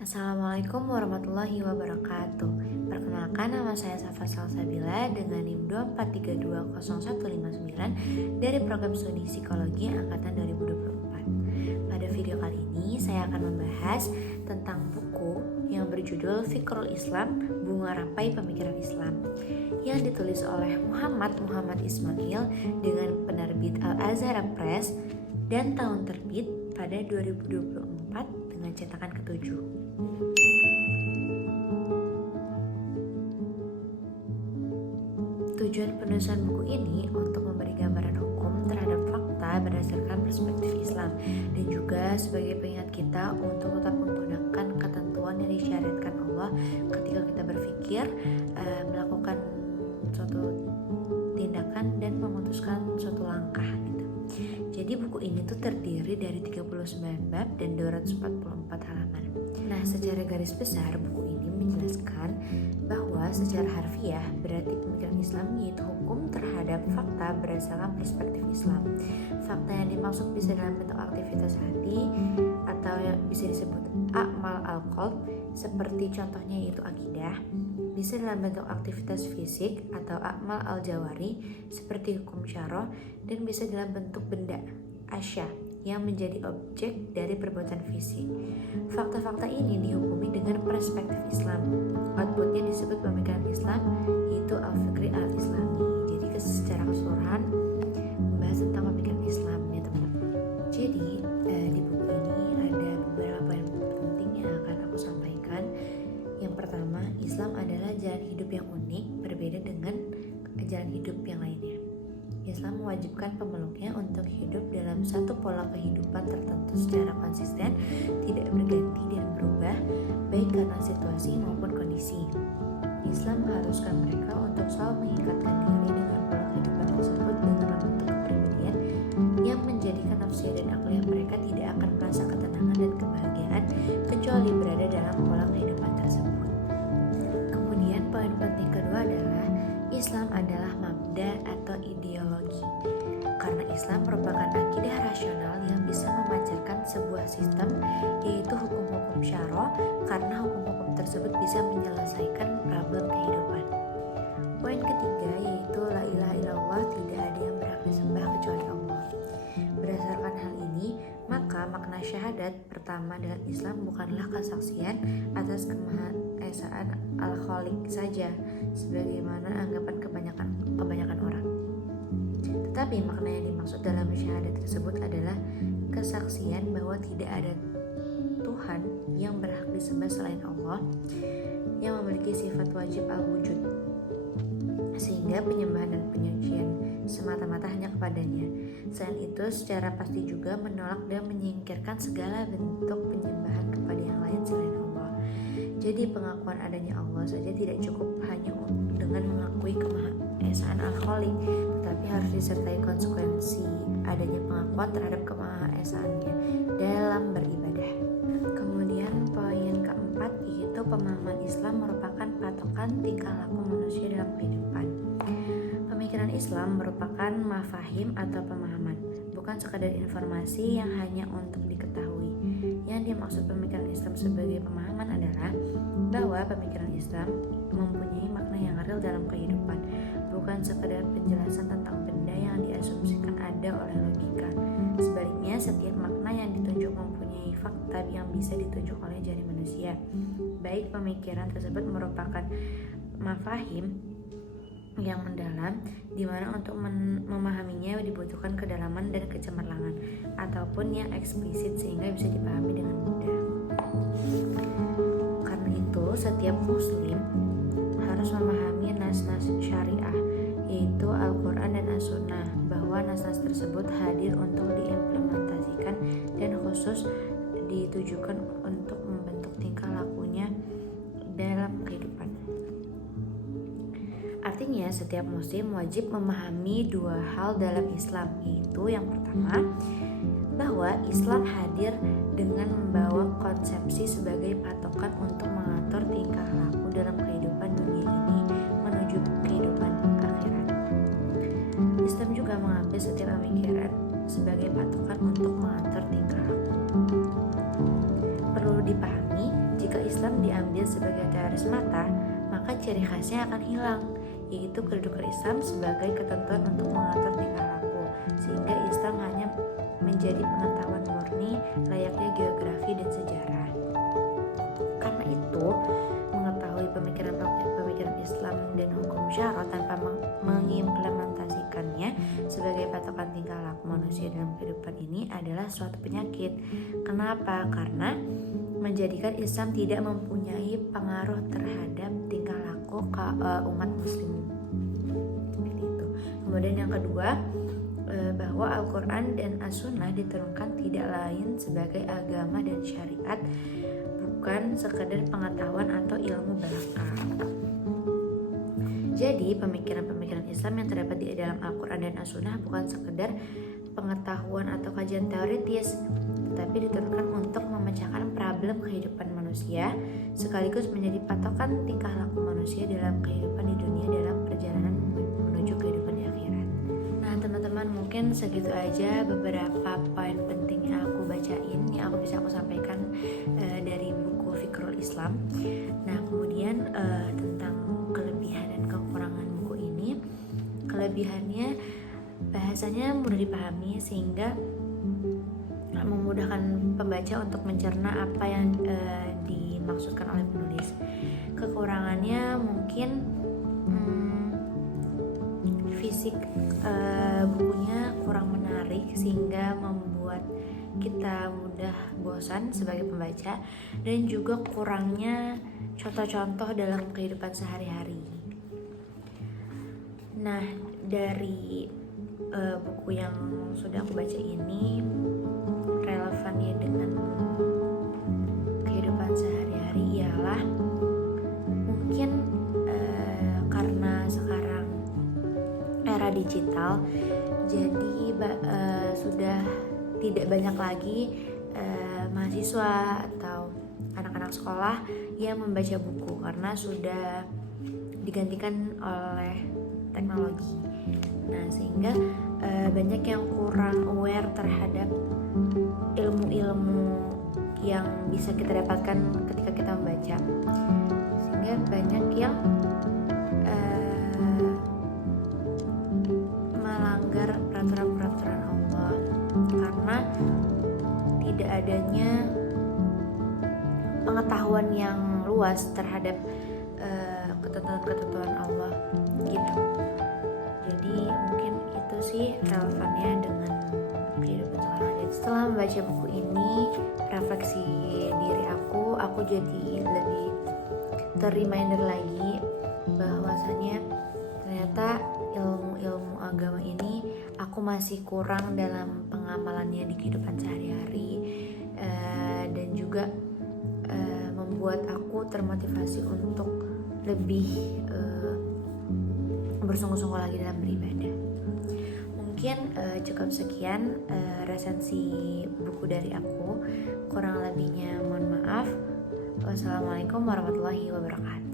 Assalamualaikum warahmatullahi wabarakatuh. Perkenalkan, nama saya Safa Salsabila dengan NIM 243200159 dari program studi psikologi angkatan 2024. Pada video kali ini saya akan membahas tentang buku yang berjudul Fikrul Islam, Bunga Rampai Pemikiran Islam, yang ditulis oleh Muhammad Ismail dengan penerbit Al-Azhar Press dan tahun terbit pada 2024 dengan cetakan ke-7. Tujuan penulisan buku ini untuk memberi gambaran hukum terhadap fakta berdasarkan perspektif Islam dan juga sebagai pengingat kita untuk tetap menggunakan ketentuan yang disyariatkan Allah ketika kita berpikir melakukan suatu tindakan dan memutuskan suatu langkah gitu. Jadi buku ini tuh terdiri dari 39 bab dan 244 halaman. Nah, secara garis besar buku ini menjelaskan bahwa secara harfiah berarti pemikiran Islam yaitu hukum terhadap fakta berdasarkan perspektif Islam. Fakta yang dimaksud bisa dalam bentuk aktivitas hati atau yang bisa disebut a'mal al-qalb, seperti contohnya yaitu akidah, bisa dalam bentuk aktivitas fisik atau a'mal al-jawari seperti hukum syarah, dan bisa dalam bentuk benda asya yang menjadi objek dari perbuatan fisik. Fakta-fakta ini dihukumi dengan perspektif Islam. Outputnya disebut pemikiran Islam, yaitu al-fikri al-islami. Jadi secara keseluruhan membahas tentang pemikiran Islam ya teman-teman. Jadi di buku ini ada beberapa poin penting yang akan aku sampaikan. Yang pertama, Islam adalah jalan hidup yang unik, berbeda dengan jalan hidup yang lainnya. Islam mewajibkan pemeluknya untuk hidup dalam satu pola kehidupan tertentu secara konsisten, tidak berganti dan berubah, baik karena situasi maupun kondisi. Islam mengharuskan mereka untuk selalu mengikatkan diri dengan pola kehidupan tersebut dengan membentuk kepribadian yang menjadikan nafsu dan akhlak mereka tidak akan merasa ketenangan dan kebahagiaan kecuali berada dalam pola kehidupan tersebut. Kemudian poin penting kedua adalah Islam adalah mabda atau ideologi, karena Islam merupakan akidah rasional yang bisa memancarkan sebuah sistem, yaitu hukum-hukum syara, karena hukum-hukum tersebut bisa menyelesaikan problem kehidupan. Poin ketiga yaitu la ilaha illallah, tidak ada yang berhak disembah kecuali Allah. Berdasarkan hal ini, maka makna syahadat pertama dengan Islam bukanlah kesaksian atas kemahaesaan Al-Khaliq saja, sebagaimana anggapan kebanyakan orang. Tetapi makna yang dimaksud dalam syahadat tersebut adalah kesaksian bahwa tidak ada Tuhan yang berhak disembah selain Allah, yang memiliki sifat wajib al-wujud, sehingga penyembahan dan penyucian semata-mata hanya kepadanya. Selain itu, secara pasti juga menolak dan menyingkirkan segala bentuk penyembahan kepada yang lain selain Allah. Jadi pengakuan adanya Allah saja tidak cukup hanya dengan mengakui kemahaesaan Al-Khaliq, tetapi harus disertai konsekuensi adanya pengakuan terhadap kemahaesaannya dalam beribadah. Kemudian poin keempat yaitu pemahaman Islam merupakan patokan tingkah laku manusia dalam kehidupan. Pemikiran Islam merupakan mafahim atau pemahaman, bukan sekadar informasi yang hanya untuk diketahui. Yang dimaksud pemikiran Islam sebagai pemahaman adalah bahwa pemikiran Islam mempunyai makna yang real dalam kehidupan, bukan sekadar penjelasan tentang benda yang diasumsikan ada oleh logika. Sebaliknya, setiap makna yang ditunjuk mempunyai fakta yang bisa ditunjuk oleh jari manusia. Baik pemikiran tersebut merupakan mafahim yang mendalam, di mana untuk memahaminya dibutuhkan kedalaman dan kecemerlangan, ataupun yang eksplisit sehingga bisa dipahami dengan mudah. Karena itu, setiap muslim harus memahami nas-nas syariah, yaitu Al-Quran dan As-Sunnah, bahwa nas-nas tersebut hadir untuk diimplementasikan dan khusus ditujukan untuk membentuk tingkah lakunya dalam kehidupan. Artinya, setiap muslim wajib memahami dua hal dalam Islam, yaitu yang pertama, bahwa Islam hadir dengan membawa konsepsi sebagai patokan untuk mengatur tingkah laku dalam kehidupan dunia ini menuju kehidupan akhirat. Islam juga mengambil setiap pemikiran sebagai patokan untuk mengatur tingkah laku. Perlu dipahami jika Islam diambil sebagai teori semata, maka ciri khasnya akan hilang, yaitu kedudukan Islam sebagai ketentuan untuk mengatur tingkah laku, sehingga Islam hanya menjadi pengetahuan murni layaknya geografi dan sejarah. Karena itu, mengetahui pemikiran Islam dan hukum syara tanpa mengimplementasikannya sebagai patokan tingkah laku manusia dalam kehidupan ini adalah suatu penyakit. Kenapa? Karena menjadikan Islam tidak mempunyai pengaruh terhadap tingkah laku umat muslim. Seperti itu. Kemudian yang kedua, bahwa Al-Quran dan As-Sunnah diturunkan tidak lain sebagai agama dan syariat, bukan sekedar pengetahuan atau ilmu belaka. Jadi pemikiran-pemikiran Islam yang terdapat di dalam Al-Quran dan As-Sunnah bukan sekedar pengetahuan atau kajian teoritis, tetapi diturunkan untuk memecahkan problem kehidupan manusia, sekaligus menjadi patokan tingkah laku manusia dalam kehidupan di dunia dalam perjalanan menuju kehidupan di akhirat. Nah teman-teman, mungkin segitu aja beberapa poin penting yang aku bacain, yang aku sampaikan dari buku Fikrul Islam. Nah kemudian tentang kelebihan dan kekurangan buku ini. Kelebihannya, bahasanya mudah dipahami sehingga memudahkan pembaca untuk mencerna apa yang dimaksudkan oleh penulis. Kekurangannya mungkin fisik bukunya kurang menarik sehingga membuat kita mudah bosan sebagai pembaca, dan juga kurangnya contoh-contoh dalam kehidupan sehari-hari. Nah, dari buku yang sudah aku baca ini, relevannya dengan kehidupan sehari-hari ialah mungkin karena sekarang era digital, jadi sudah tidak banyak lagi mahasiswa atau anak-anak sekolah yang membaca buku karena sudah digantikan oleh teknologi. Nah, sehingga banyak yang kurang aware terhadap ilmu-ilmu yang bisa kita dapatkan ketika kita membaca, sehingga banyak yang melanggar peraturan-peraturan Allah karena tidak adanya pengetahuan yang luas terhadap ketentuan-ketentuan Allah gitu. Jadi mungkin itu sih relevannya dengan kehidupan sekarang. Jadi setelah membaca buku ini, refleksi diri aku jadi lebih ter-reminder lagi bahwasannya ternyata ilmu-ilmu agama ini aku masih kurang dalam pengamalannya di kehidupan sehari-hari, dan juga membuat aku termotivasi untuk lebih bersungguh-sungguh lagi dalam beribadah. Mungkin cukup sekian resensi buku dari aku. Kurang lebihnya mohon maaf. Wassalamualaikum warahmatullahi wabarakatuh.